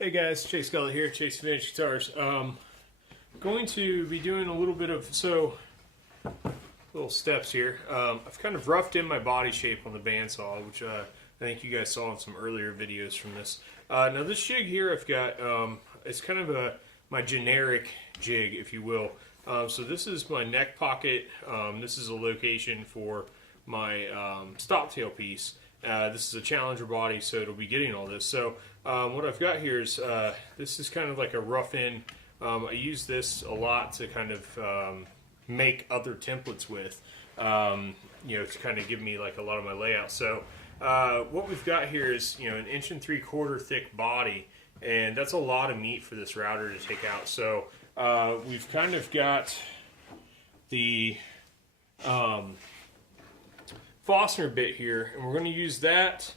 Hey guys, Chase Gullet here, Chase Vintage Guitars. Going to be doing a little bit of, little steps here. I've kind of roughed in my body shape on the bandsaw, which I think you guys saw in some earlier videos from this. Now this jig here I've got, it's kind of my generic jig, if you will. So this is my neck pocket. This is a location for my stop tail piece. This is a Challenger body, so it'll be getting all this. So what I've got here is, this is kind of like a rough in. I use this a lot to kind of make other templates with, you know, to kind of give me like a lot of my layouts. So what we've got here is, you know, an 1 3/4 thick body, and that's a lot of meat for this router to take out. So we've kind of got the Forstner bit here, and we're going to use that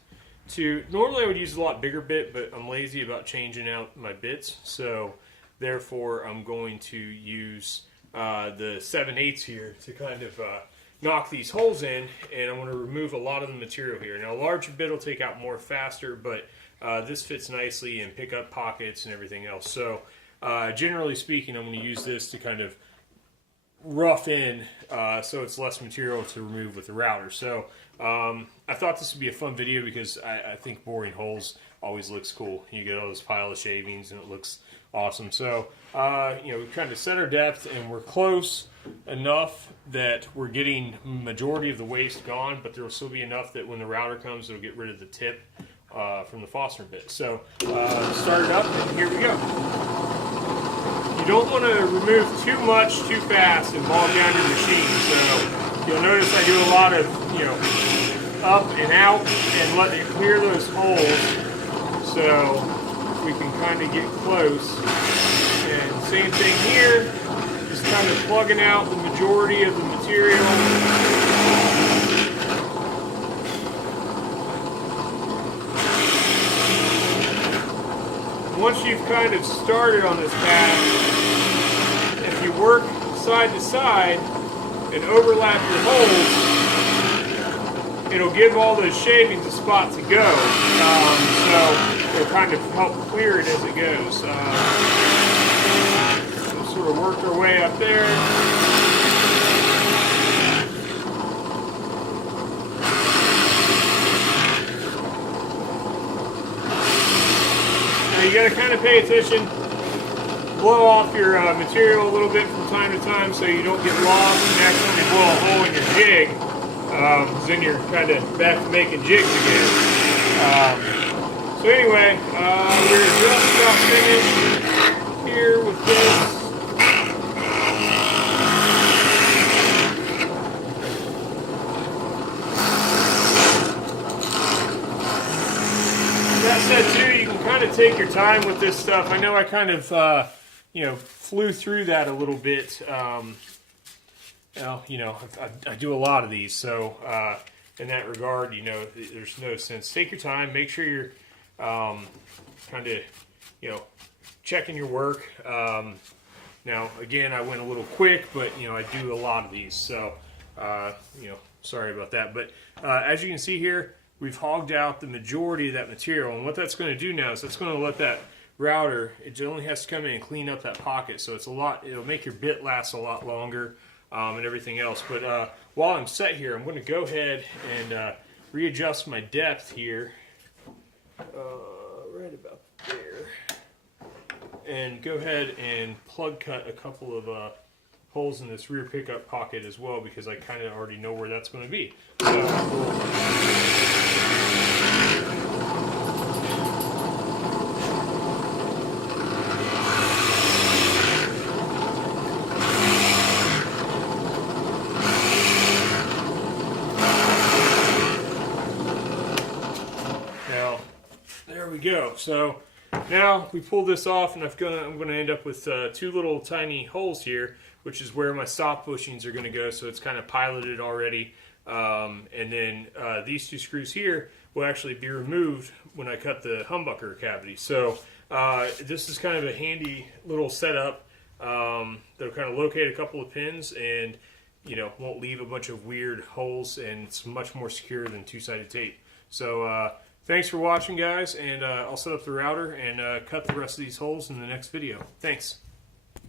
to, normally I would use a lot bigger bit, but I'm lazy about changing out my bits, so therefore I'm going to use the 7/8 here to kind of knock these holes in, and I'm going to remove a lot of the material here. Now a larger bit will take out more faster, but this fits nicely and pick up pockets and everything else. So generally speaking, I'm going to use this to kind of rough in so it's less material to remove with the router. So I thought this would be a fun video because I think boring holes always looks cool. You get all this pile of shavings and it looks awesome. So you know, we've kind of set our depth and we're close enough that we're getting majority of the waste gone, but there will still be enough that when the router comes it'll get rid of the tip from the Forstner bit. So start it up and here we go. You don't want to remove too much too fast and bog down your machine. So you'll notice I do a lot of, you know, up and out and let it clear those holes so we can kind of get close. And same thing here, just kind of plugging out the majority of the material. Once you've kind of started on this path, if you work side to side and overlap your holes, it'll give all those shavings a spot to go. So it'll kind of help clear it as it goes. We'll sort of work our way up there. You got to kind of pay attention, blow off your material a little bit from time to time so you don't get lost and accidentally blow a hole in your jig, because then you're kind of back to making jigs again. So anyway, we're just about finished here with this. That said too, you can kind of take your time with this stuff. I know I kind of, you know, flew through that a little bit. Well, you know, I do a lot of these, so in that regard, you know, there's no sense. Take your time. Make sure you're kind of, you know, checking your work. Now, again, I went a little quick, but, you know, I do a lot of these, so, you know, sorry about that. But as you can see here, we've hogged out the majority of that material, and what that's going to do now is that's going to let that router, it only has to come in and clean up that pocket, so it's a lot, it'll make your bit last a lot longer and everything else. But while I'm set here, I'm going to go ahead and readjust my depth here, right about there, and go ahead and plug cut a couple of holes in this rear pickup pocket as well, because I kind of already know where that's going to be. Now, there we go. So now we pull this off, and I'm going to end up with two little tiny holes here, which is where my stop bushings are going to go. So it's kind of piloted already. And then these two screws here will actually be removed when I cut the humbucker cavity. So this is kind of a handy little setup that'll kind of locate a couple of pins and, you know, won't leave a bunch of weird holes, and it's much more secure than two-sided tape. So Thanks for watching, guys, and I'll set up the router and cut the rest of these holes in the next video. Thanks.